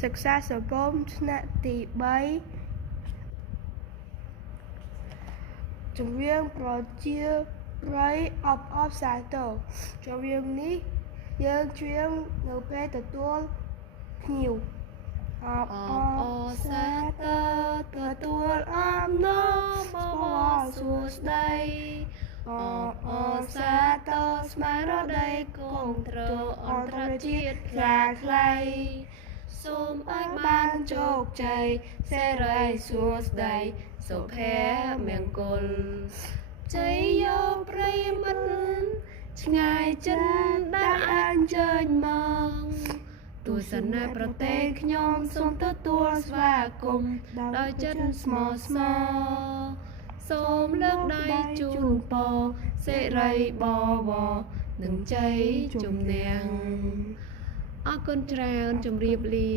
សិក្សាសង្គមថ្នាក់ទី3ចម្រៀងប្រជាប្រិយអបអបសាទរចម្រៀងនេះយើងច្រៀងនៅពេលទទួលភ្ញៀវអបអបសាទរទទួលអំណរបងសួស្តីអបអរសាទរស្មារតីគង់ត្រអន្តរជាតិខ្លាខ្លីសូមឲ្យបានជោគជ័យសេរីសួស្តីសុភមង្គលជ័យយោប្រិយមិត្តឆ្ងាយចិនដែលអញ្ជើញមកទស្សនាប្រទេសខ្ញុំសូមទទួលស្វាគមន៍ដោយចិត្តស្មោះស្ម័គ្រសូមលើកដៃជូនពរសិរីបវរនឹងជ័យជំនះអរគុណច្រើនជម្រាបលា